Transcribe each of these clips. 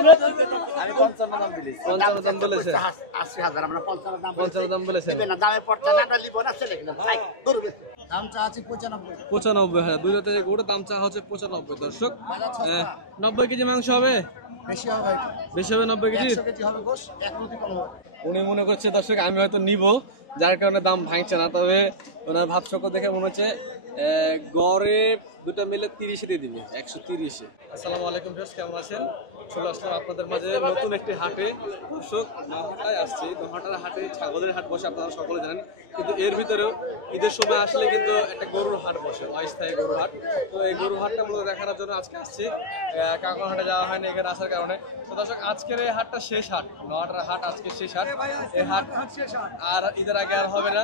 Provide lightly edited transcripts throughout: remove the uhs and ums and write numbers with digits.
আমি 55 দাম বলেছি। 55 দাম বলেছে। 80,000 আমরা 55 দাম 55 দাম বলেছেন। না দামে পড়ছে না লিব না চলে গেলাম ভাই দূর বেশি দাম চা আছে 95। 95 হ্যাঁ, দুই দাঁতের গরুর দাম চা হচ্ছে 95 দর্শক। 90 কেজি মাংস হবে, বেশি হবে ভাই, বেশি হবে 90 কেজি। 100 কেজি হবে গোশ, 1 রুটি কম হবে। উনি মনে করছে দর্শক আমি হয়তো নিব, যার কারণে দাম ভাঙছে না। তবে ওনার ভাবচক্র দেখে মনে হচ্ছে গড়ে দুটো মিলে 30 দিয়ে দিবে, 130। আসসালামু আলাইকুম ভিউয়ার্স, কেমন আছেন? চলে আসলাম আপনাদের মাঝে নতুন একটি হাটে। দর্শক নহাটায় আসছি, নহাটার হাটে ছাগলের হাট বসে আপনারা সকলে জানেন, কিন্তু এর ভিতরেও ঈদের সময় আসলে কিন্তু একটা গরুর হাট বসে, অস্থায়ী গরুর হাট। তো এই গরুর হাটটা মূলত দেখানোর জন্য আজকে আসছি। কাকন হাটে যাওয়া হয়নি এখানে আসার কারণে। তো দর্শক আজকের এই হাটটা শেষ হাট, নহাটার হাট আজকে শেষ হাট। এই হাট আর ঈদের আগে আর হবে না।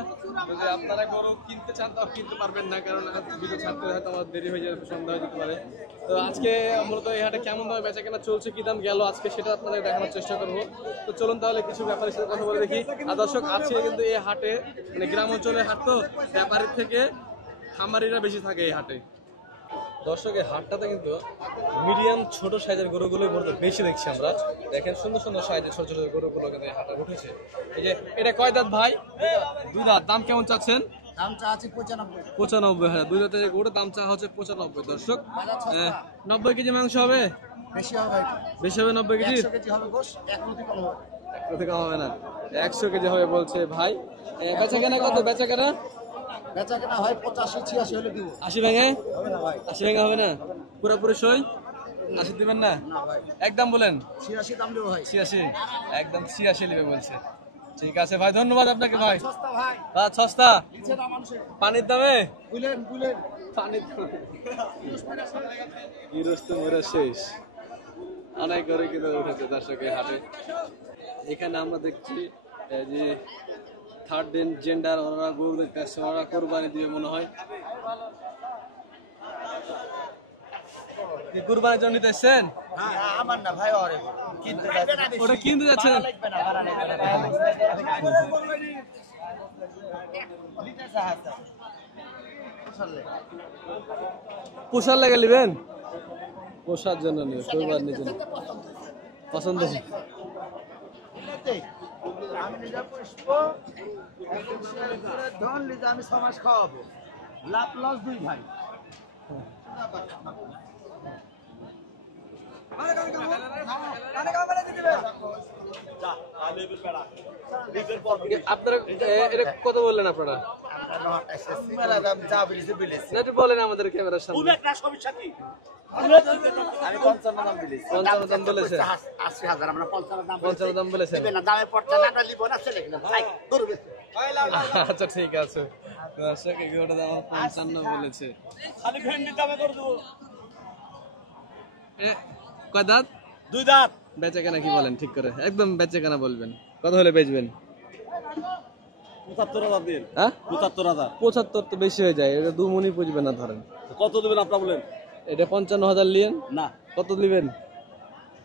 যদি আপনারা গরু কিনতে চান তাও কিনতে পারবেন না, কারণ ভিডিও ছাড়তে হয়তো আমার দেরি হয়ে যাবে, সন্ধ্যা হয়ে যেতে পারে। তো আজকে মূলত এই হাটে কেমন দামে বেচা কেনা চলছে, কি দাম গেল আজকে, সেটা আপনাদের দেখানোর চেষ্টা করবো। তো চলুন তাহলে কিছু ব্যাপারীর সাথে কথা বলে দেখি। আর দর্শক আজকে কিন্তু এই হাটে মানে গ্রাম অঞ্চলের হাট, তো ব্যাপারীর থেকে খামারিরা বেশি থাকে এই হাটে। দর্শক এই হাটটাতে কিন্তু মিডিয়াম ছোট সাইজের গরুগুলো মূলত বেশি দেখছি আমরা। দেখেন সুন্দর সুন্দর সাইজের ছোট ছোট গরুগুলো কিন্তু এই হাটে উঠেছে। এই যে এটা কয় দাঁত ভাই? দুই দাঁত। দাম কেমন চাচ্ছেন? দাম চা আছে 95। 95 হ্যাঁ, দুই দাঁতের গরুর দাম চা হচ্ছে 95 দর্শক। 90 কেজি মাংস হবে, বেশি হবে ভাই, বেশি হবে 90 কেজি। 100 কেজি হবে গোশ, 1 রুটি কম হবে। 1 কম হবে না, 100 কেজি হবে বলছে ভাই। বেচা কেনা কত? বেচা কেনা বেচা কেনা হয় 85-86 হলে দিব। 80 ভেঙে? হবে না ভাই, 80 ভেঙে হবে না, পুরোপুরি সই 80 দিবেন না? না ভাই, একদম বলেন 86 দাম দেব ভাই। 86, একদম 86 নেবে বলছে। ঠিক আছে ভাই, ধন্যবাদ আপনাকে ভাই। সস্তা ভাই, সস্তা নিচে না মানুষের পানির দামে, বুলেন পানির গৃহস্থ মরে শেষ। অনেক করে কিন্তু উঠেছে দর্শকের হাটে। এখানে আমরা দেখছি যে থার্ড জেন্ডার ওরা গরু দেখতে আসছে, ওরা কোরবানি দিবে মনে হয়। কুরবানির জন্য নিতে এসছেন? আমার না ভাই, ওরে কিনতে যাচ্ছে, ওটা কিনতে যাচ্ছেন? লাগবে না, ভাড়া লাগবে না। পোষার লেগে নেবেন? পোষার জন্য নেবে, কোরবানির জন্য পছন্দ। আমি নিজে পুষবো, ধন লিজে আমি 6 মাস খাওয়াবো, লাভ লস 2 ভাই। আপনারা এটা কত বললেন আপনারা? না একটু বলেন আমাদের ক্যামেরার সামনে। আমি 55 দাম বলেছি। 55 দাম বলেছে। 80,000 আমরা 55 দাম 55 দাম বলেছেন। না দামে পড়ছে না লিব না চলে গেলাম ভাই দূর বেশি। আচ্ছা ঠিক আছে। দর্শক এগুলোটা দাম 55 বলেছে। খালি ভেন্ডি দামে করে দেব। কয় দাঁত? 2 দাঁত। বেচা কেনা কি বলেন ঠিক করে, একদম বেচা কেনা বলবেন। কত হলে বেচবেন? 75,000 দিন। হ্যাঁ 75,000। 75 তো বেশি হয়ে যায়, এটা 2 মণি পুজবে না ধরেন। কত দেবেন আপনারা বলেন? এটা 55,000 লিয়েন না, কত দিবেন?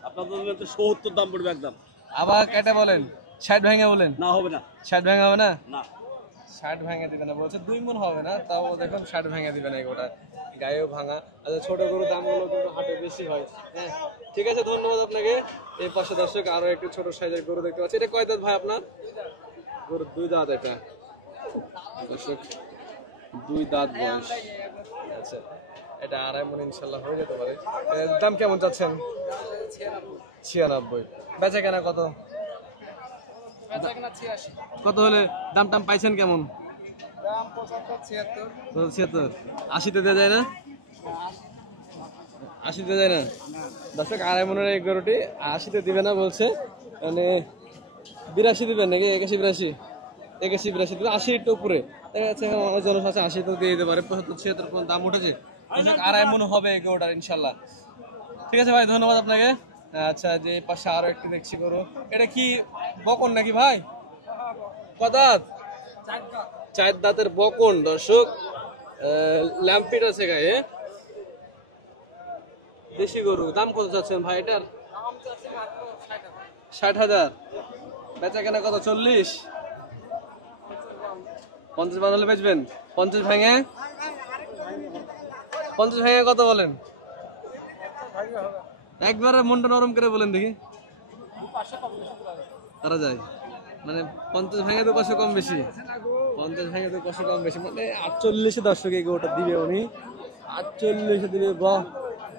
আপনারা বলবেন তো 70 দাম পড়বে একদম। আবার কেটে বলেন, 60 ভেঙে বলেন। না হবে না। 60 ভেঙে হবে না? না 60 ভেঙে দিবে না বলছে, 2 মণ হবে না, তাও দেখুন 60 ভেঙে দিবে না। এগোটা গায়েও ভাঙা। আচ্ছা ছোট গরুর দামগুলো কিন্তু হাটে বেশি হয়। হ্যাঁ ঠিক আছে, ধন্যবাদ আপনাকে। এই পাশে দর্শক আরো একটু ছোট সাইজের গরু দেখতে পাচ্ছি। এটা কয় দাঁত ভাই আপনার? গরুর 2 দাঁত। এটা দর্শক 2 দাঁত বয়স। আচ্ছা এটা 2.5 মণ ইনশাল্লাহ হয়ে যেতে পারে। দাম কেমন চাচ্ছেন? 96। বেচা কেনা কত? কত হলে দাম টাম পাইছেন কেমন? 75, 80তে দেওয়া যায় না? 80তে যায় না দর্শক। 2.5 মণের এই গরুটি 80তে দিবে না বলছে, মানে 82 দিবেন নাকি? 81, 82 দিবে, 80 একটু উপরে দেখা যাচ্ছে। আমার জনস আছে 80 তো দিয়ে দিতে পারে। 75, 76 পর্যন্ত দাম উঠেছে দর্শক। 2.5 মণ হবে এই গরুটার ইনশাল্লাহ। ঠিক আছে ভাই, ধন্যবাদ আপনাকে। আচ্ছা যে পাশে আরো একটি দেখছি গরু, এটা কি বকন নাকি ভাই? কদাত? 4 দাঁতের বকন দর্শক। ল্যাম্পিট আছে গায়ে, দেশি গরু। দাম কত চাচ্ছেন ভাই এটার? 60,000। বেচা কেনা কত? 40, 50 হলে বেচবেন? 50 ভেঙে? 50 ভেঙে কত বলেন? একবারে মনটা নরম করে বলেন দেখি। তারা যায় মানে 50 ভেঙে 2 কম বেশি, 50 ভেঙে 2 কম বেশি, মানে 48 দর্শক এই গরুটা দিবে উনি, 48 দিবে।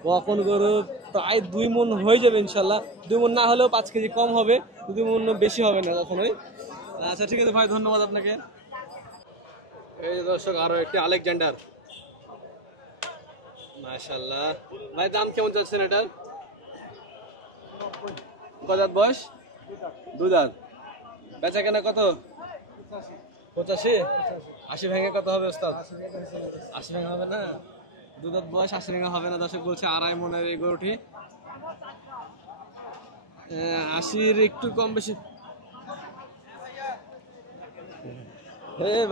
বকন গরু প্রায় 2 মণ হয়ে যাবে ইনশাল্লাহ। 2 মণ না হলেও 5 কেজি কম হবে, 2 মণ বেশি হবে না কখনোই। আচ্ছা ঠিক আছে ভাই, ধন্যবাদ আপনাকে। এই যে দর্শক আরো একটি আলেকজান্ডার, মাশাআল্লাহ। ভাই দাম কেমন যাচ্ছেন এটার? কত দাঁত বয়স? 2 দাঁত। বেচা কেনা কত? 85? 80 ভেঙে কত হবে ওস্তাদ? 80 ভেঙে হবে না, 2 দাঁত বয়স, 80 ভেঙে হবে না। দর্শক বলছে 2.5 মণের এই গরুটি, 80-র একটু কম বেশি।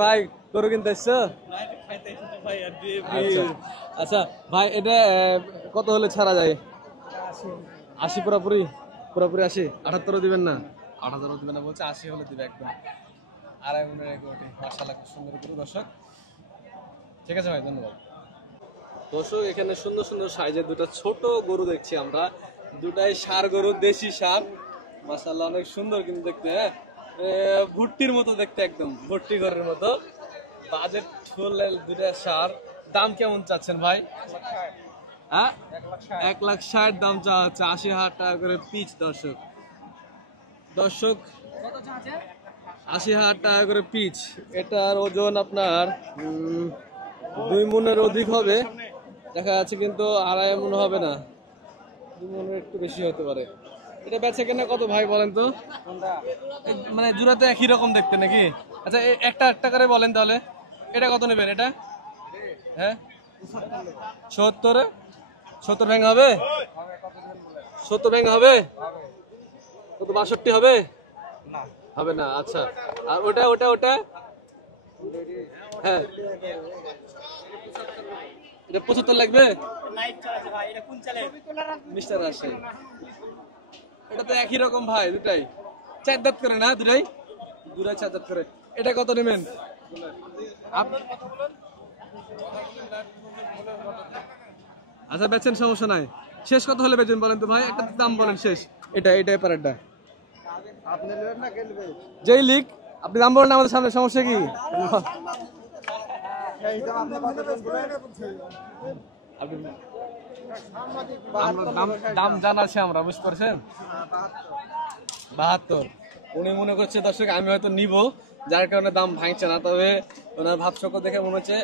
ভাই গরু কিনতে এসছো? আচ্ছা ভাই, এটা কত হলে ছাড়া যায়? 80 পুরোপুরি? পুরোপুরি 80? 78 দিবেন না? 78 দিবেন না বলছে, 80 হলে দিবে একদম। 2.5 মণের গরুটি, মাশাআল্লাহ খুব সুন্দর গরু দর্শক। ঠিক আছে ভাই, ধন্যবাদ। দর্শক এখানে সুন্দর সুন্দর সাইজের 2টা ছোট গরু দেখছি আমরা, 2টাই ষাঁড় গরু, দেশি ষাঁড়, মাশাআল্লাহ অনেক সুন্দর কিন্তু দেখতে। হ্যাঁ, ভুট্টির মতো দেখতে, একদম ভুট্টি ঘরের মতো। বাজেট ফুল 2টা ষাঁড়। দাম কেমন চাচ্ছেন ভাই? হ্যাঁ, 1,60,000 দাম চাওয়া হচ্ছে, 80,000 টাকা করে পিচ। দর্শক 80,000 টাকা করে পিচ। এটার ওজন আপনার 2 মণের অধিক হবে দেখা যাচ্ছে, কিন্তু 2.5 মণ হবে না, 2 মণের একটু বেশি হতে পারে। এটা বেচে কেনা কত ভাই বলেন তো? মানে জোড়াতে একই রকম দেখতে নাকি? আচ্ছা একটা একটা করে বলেন তাহলে। এটা কত নেবেন এটা? হ্যাঁ 70 ভেঙে হবে? 70 ভেঙে হবে? কত 62 হবে? হবে না। আচ্ছা, আর ওটা ওটা ওটা? হ্যাঁ, এটা 75 লাগবে? মিস্টার রাজশাহী, এটা তো একই রকম ভাই, 2টাই 4 দাঁত করে না? 2টাই 4 দাঁত করে। এটা কত নেবেন? আচ্ছা বেচেন, সমস্যা নাই। শেষ কত হলে বেচেন বলেন তো ভাই, একটা দাম বলেন শেষ। এটা পারেরটা যেই লিখ, আপনি দাম বলেন আমাদের সামনে, সমস্যা কি? দাম জানাচ্ছি আমরা, বুঝতে পারছেন? 72 উনি মনে করছে দর্শক আমি হয়তো নিব, যার কারণে দাম ভাঙছে না। তবে ওনার ভাবসকল দেখে মনে হচ্ছে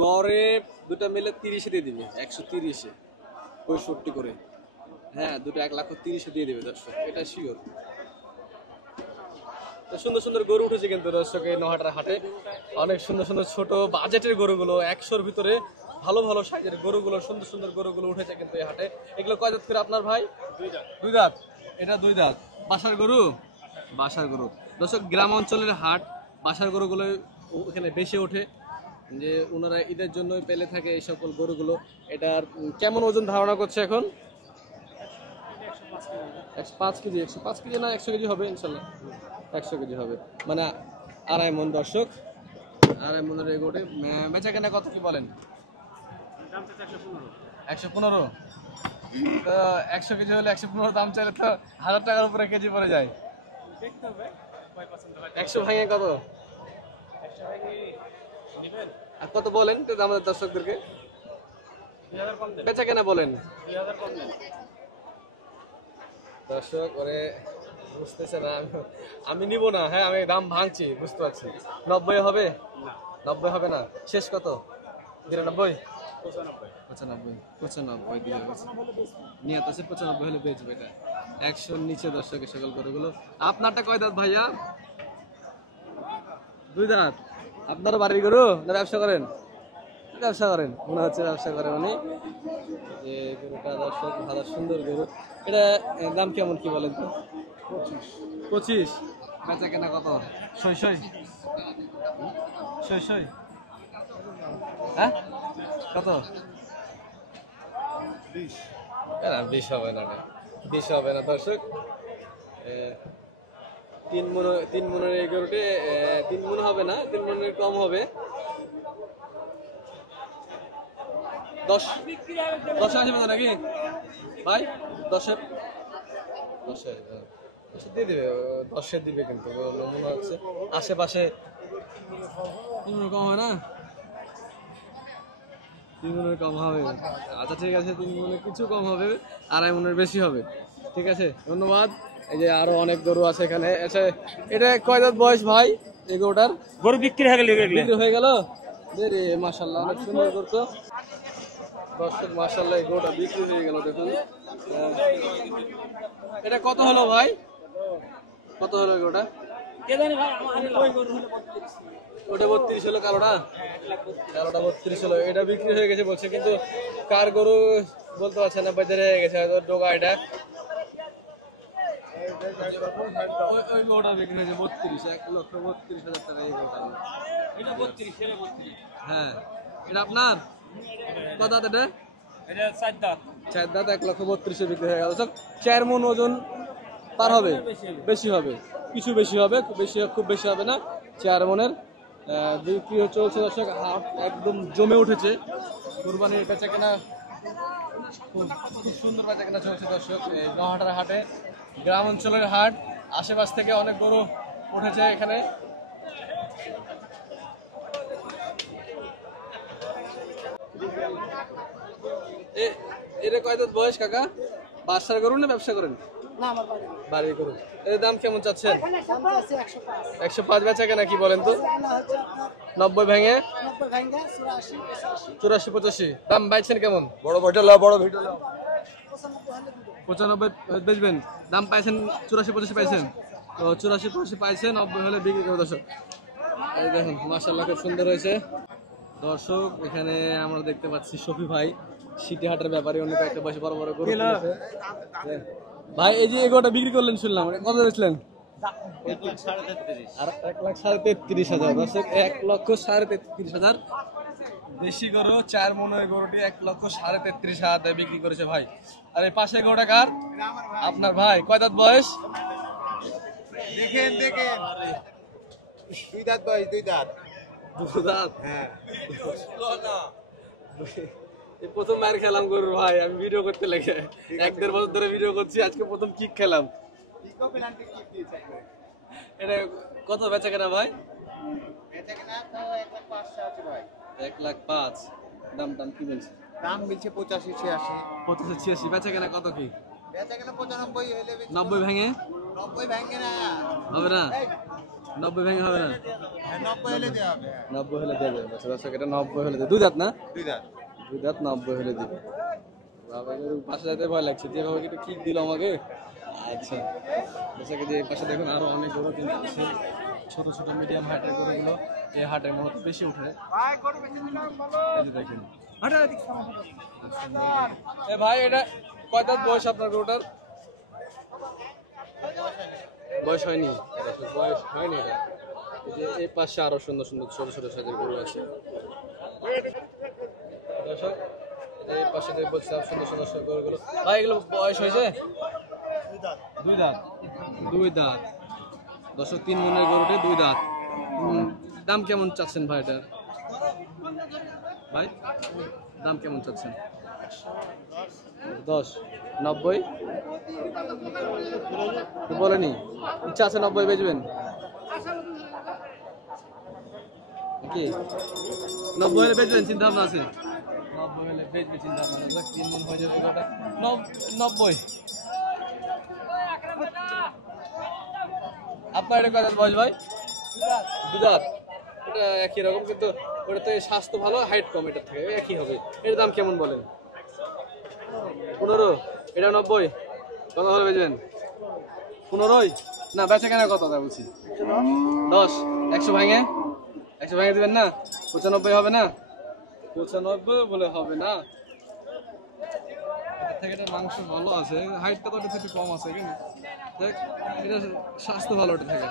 গড়ে 2টা মিলে 30 দিয়ে দিবে, 130, 65 করে। হ্যাঁ, 2টা 1,30,000 দিয়ে দিবে দর্শক, এটা শিওর। সুন্দর সুন্দর গরু উঠেছে কিন্তু দর্শক এই নহাটার হাটে, অনেক সুন্দর সুন্দর ছোট বাজেটের গরুগুলো, 100-র ভিতরে ভালো ভালো সাইজের গরুগুলো, সুন্দর সুন্দর গরুগুলো উঠেছে কিন্তু এই হাটে। এগুলো কয় দাঁত করে আপনার ভাই? 2 দাঁত। এটা 2 দাঁত। বাসার গরু? বাসার গরু। দর্শক গ্রাম অঞ্চলের হাট, বাসার গরুগুলো ওখানে বেশি ওঠে, যে ওনারা ঈদের জন্য পেলে থাকে এই সকল গরুগুলো। এটার কেমন ওজন ধারণা করছে এখন? 105 কেজি। 105 কেজি না 100 কেজি হবে ইনশাল্লাহ, 100 কেজি হবে, মানে 2.5 মণ। দর্শক 2.5 মণের এগোটে বেচা কেনা কত কি বলেন? 115। তো 100 কেজি হলে 115 দাম চাইলে তো 1000 টাকার উপরে কেজি পড়ে যায়। 100 ভাঙে কত? আর কত বলেন তো আমাদের দর্শকদেরকে? বেচা কেনা বলেন। দর্শক ওরে বুঝতেছে না, আমি নিব না। হ্যাঁ, আমি দাম ভাঙছি, বুঝতে পারছি। 90 হবে? 90 হবে না। শেষ কত? 93? 95 দিয়ে গেছে। নিয়ত আছে 95 হলে বেচবে এটা। 100-র নিচে দর্শকের সকল গরুগুলো। আপনারটা কয় দাঁত ভাইয়া? 2 দাঁত। আপনারও বাড়ির গরু না ব্যবসা করেন? ব্যবসা করেন মনে হচ্ছে, ব্যবসা করেন উনি। যে গরুটা দর্শক ভালো সুন্দর গরু। এটা দাম কেমন কি বলেন তো? 25। বেচা কেনা কত? সই? হ্যাঁ কত? 20 হবে না, 20 হবে না দর্শক। 3 মণের এই গরুটি 3 মণ হবে না, 3 মণের কম হবে। 10 আসবে নাকি? ভাই 10-এর 10-এর দিয়ে দিবে, 10-এর দিবে কিন্তু মনে হচ্ছে আশেপাশে 3 মণ কম হয় না, 3 মণের কম হবে। আচ্ছা ঠিক আছে, 3 মণের কিছু কম হবে, 2.5 মণের বেশি হবে। ঠিক আছে, ধন্যবাদ। এই যে আরো অনেক গরু আছে এখানে। আচ্ছা এটা কয় দাঁত বয়স ভাই এই গরুটার? গরু বিক্রি হয়ে গেল, বিক্রি হয়ে গেল রে, মাশাআল্লাহ অনেক সুন্দর করতো দর্শক, মাশাআল্লাহ এই গরুটা বিক্রি হয়ে গেল দেখুন। এটা কত হলো ভাই, কত হলো গরুটা? ওটা 32 হলো, কালোটা 32 হলো। এটা বিক্রি হয়ে গেছে বলছে, কিন্তু কার গরু বলতে পারছে না, বাজারে হয়ে গেছে হয়তো ডোগা। এটা ওই গরুটা বিক্রি হয়েছে 32, 1,32,000 টাকা এই গরুটা। হ্যাঁ এটা আপনার কত দাঁত? এটা 4 দাঁত। 1,32,000 বিক্রি হয়ে গেল। 4 মণ ওজন পার হবে, বেশি হবে, কিছু বেশি হবে, খুব বেশি হবে না। 4 মণের বিক্রি চলছে দর্শক। হাট একদম জমে উঠেছে, কুরবানির বেচা কেনা খুব সুন্দর বেচা কেনা চলছে দর্শক। এই নহাটার হাটে, গ্রাম অঞ্চলের হাট, আশেপাশ থেকে অনেক গরু উঠেছে এখানে। এটা কয় দাঁত বয়স কাকা? বাসার গরু না ব্যবসা করেন? বাড়ির গরু। এর দাম কেমন চাচ্ছেন? 105 বেচা কেনা কি বলেন তো? 90 ভেঙে 84-85 দাম পাইছেন কেমন? বড় ভিডিও, বড় ভিডিও 95 বেচবেন। দাম পাইছেন 84-85 পাইছেন, তো 84-85 পাইছেন, 90 হলে বিক্রি করে দর্শক। এই দেখুন মাশাআল্লাহ খুব সুন্দর হয়েছে দর্শক। এখানে আমরা দেখতে পাচ্ছি শফি ভাই সিটি হাটের ব্যাপারে, অন্য কয়েকটা বয়সে বড় বড় গরু কিনেছে ভাই। এই যে এগোটা বিক্রি করলেন শুনলাম, কত বেচলেন? 1,33,000। আর 1,33,000 দর্শক, 1,33,000 দেশি গরু, 4 মণের গরুটি 1,33,000 বিক্রি করেছে ভাই। আর এই পাশে গরুটা কার? আপনার ভাই। কয় দাঁত বয়স? দেখেন 2 দাঁত বয়স, 2 দাঁত। 2 দাঁত? হ্যাঁ। এই প্রথম মার খেলাম গরুর ভাই, আমি ভিডিও করতে লেগে 1-1.5 বছর ধরে ভিডিও করছি, আজকে প্রথম কিক খেলাম। এটা কত বেচা কেনা ভাই? 1,05,000। দাম কি বলছে? দাম বলছে 85-86। 85-86 বেচা কেনা কত কি? বেচা কেনা 95 হইলে 90 ভেঙে? 90 ভাঙে না হবে না, 90 ভেঙে হবে না, 90 হলে দেওয়া হবে। 90 হলে দেবে। আচ্ছা দর্শক, এটা 90 হলে দেবে। 2 দাঁত না? 2 দাঁত। 2 দাঁত 90 হলে দিবে। বাবা গরু পাশে যেতে ভয় লাগছে, যেভাবে একটু কিক দিল আমাকে। আচ্ছা দর্শক, যে পাশে দেখুন আরো অনেক গরু কিন্তু আছে, ছোট ছোট মিডিয়াম হাইটের গরুগুলো এই হাটের মধ্যে বেশি উঠে। দেখেন এ ভাই, এটা কয় দাঁত বয়স আপনার গরুটার? বয়স হয়নি, বয়স হয়নি। এটা এই যে এই পাশে আরো সুন্দর সুন্দর ছোট ছোট সাইজের গরু আছে দর্শক। এই পাশে যে বলছিলাম সুন্দর সুন্দর গরুগুলো ভাই, এগুলো বয়স হয়েছে 2 দাঁত। 2 দাঁত দর্শক, 3 মণের গরুটি 2 দাঁত। দাম কেমন চাচ্ছেন ভাই এটার? ভাই দাম কেমন চাচ্ছেন? 10, 90 বলেনি, ইচ্ছা আছে 90 বেচবেন কি? 90 হলে বেচবেন চিন্তা ভাবনা আছে? 90 হলে বেচবে চিন্তা ভাবনা, 3 মণ হয়ে যাবে গোটা 90। আপনার এটা কত বয়স ভাই? 2 দাঁত। এটা একই রকম, কিন্তু ওটাতে স্বাস্থ্য ভালো, হাইট কম, এটার থেকে একই হবে। এর দাম কেমন বলেন? 15। এটা 90, কত হলে বেচবেন? 15 না, বেচা কেনা কত তা বলছি? 10। 100 ভেঙে দিবেন না? 95 হবে না? 95 বলে হবে না, এটার থেকে এটা মাংস ভালো আছে, হাইটটা তো এটা থেকে কম আছে, কিন্তু দেখ এটা স্বাস্থ্য ভালো এটা থেকে।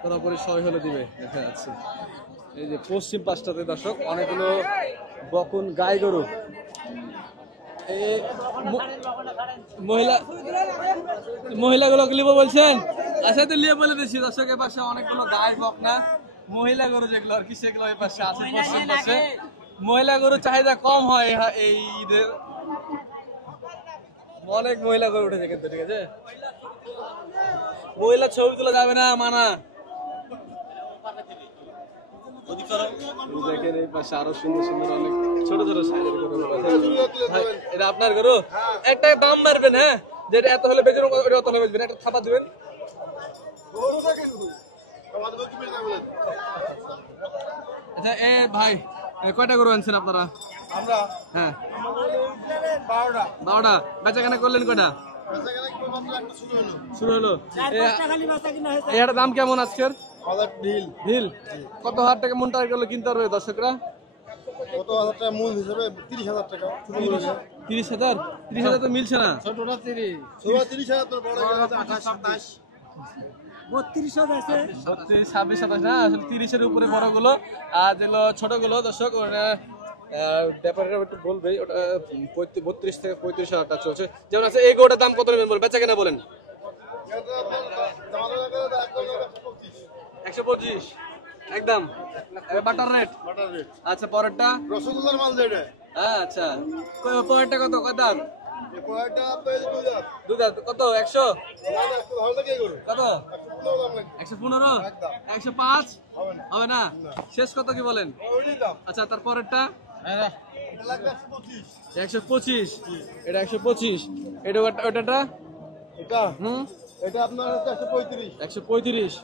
পুরোপুরি 100 হলে দিবে দেখা যাচ্ছে। এই যে পশ্চিম পাশটাতে দর্শক অনেকগুলো বকুন গাই গরু, মহিলাগুলোকে লিবো বলছেন? আচ্ছা তো লিয়ে বলে দিচ্ছি দর্শকের পাশে অনেকগুলো গাই বকনা মহিলা গরু যেগুলো আর কি, সেগুলো এই পাশে আছে। পশ্চিম পাশে মহিলা গরু চাহিদা কম হয় এই ঈদের, অনেক মহিলা গরু উঠেছে কিন্তু, ঠিক আছে? মহিলা ছবি তোলা যাবে না, মানা। দেখেন এই পাশে আরো সুন্দর সুন্দর অনেক ছোট ছোট সাইজের গরু আছে। ভাই, এটা আপনার গরু? একটা দাম মারবেন, হ্যাঁ, যেটা এত হলে বেচবেন, ওটা অত হলে বেচবেন, একটা থাপা দিবেন। আচ্ছা এ ভাই, কয়টা গরু আনছেন আপনারা? আমরা হ্যাঁ 12টা। 12টা। বেচা কেনা করলেন কয়টা? শুরু হলো। এর দাম কেমন আজকের? ঢিল কত হাজার টাকা মন টার্গেট করলে কিনতে পারবে দর্শকরা? কত হাজার টাকা মূল হিসেবে 30,000 টাকা। 30,000? 30,000 তো মিলছে না। ছোটটা 30,000, তোর বড় 28, 27। 32, 26, 27 না, আসলে 30-এর উপরে বড় গুলো, আর যেগুলো ছোট গুলো দর্শক ব্যাপারটা একটু বলবে, ওটা 32 থেকে 35,000 টাকা চলছে। যেমন আছে এই গোটার দাম কত নেবেন বলেন, বেচা কেনা বলেন? 125 একদম বাটার রেট। আচ্ছা পরেরটা রসগোল্লার মাল যেটা, আচ্ছা পরেরটা কত দাম? এটা আপনার 2,000। দুধ কত? 100? না না, একটু ভালো লাগে এগুলো। কত? 115 দাম লাগবে। 115? একদম। 105 হবে না। হবে না? শেষ কত কি বলেন? ওইটাই দাম। আচ্ছা তার পরেরটা এটা লাগবে 125। 125, এটা 125, এটা ওটাটা এটা হুম এটা আপনার হচ্ছে 135। 135।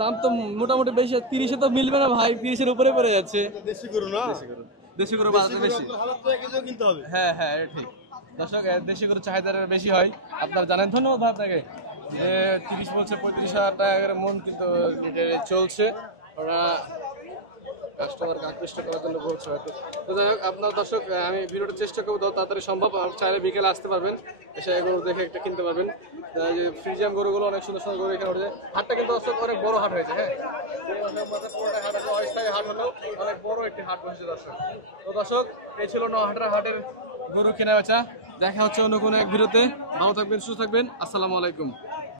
দাম তো মোটামুটি বেশি, 30-এ তো মিলবে না ভাই, 30-এর উপরে পড়ে যাচ্ছে। এটা দেশি গরু না, দেশি গরু দেশি বাজারে গরু বেশি। আপনার হাজার টাকা কেজিও কিনতে হবে। হ্যাঁ হ্যাঁ এটা ঠিক দর্শক, দেশি গরুর চাহিদা বেশি হয়, আপনারা জানেন। ধন্যবাদ ভাই আপনাকে। যে 30 বলছে, 35,000 টাকা করে মন কিন্তু চলছে, ওরা কাস্টমারকে আকৃষ্ট করার জন্য বলছে হয়তো। তো যাই হোক, আপনার দর্শক আমি ভিডিওটা চেষ্টা করবো যত তাড়াতাড়ি সম্ভব, চাইলে বিকেলে আসতে পারবেন, এসে গরু দেখে একটা কিনতে পারবেন। যে ফ্রিজিয়াম গরুগুলো অনেক সুন্দর সুন্দর গরু এখানে উঠেছে। হাটটা কিন্তু দর্শক অনেক বড় হাট হয়েছে, হ্যাঁ, পুরোটা হাট আছে, অস্থায়ী হাট হলেও অনেক বড় একটি হাট বসেছে দর্শক। তো দর্শক এই ছিল নহাটার হাটের গরু কেনা বেচা। দেখা হচ্ছে অন্য কোনো এক ভিডিওতে। ভালো থাকবেন, সুস্থ থাকবেন, আসসালামু আলাইকুম।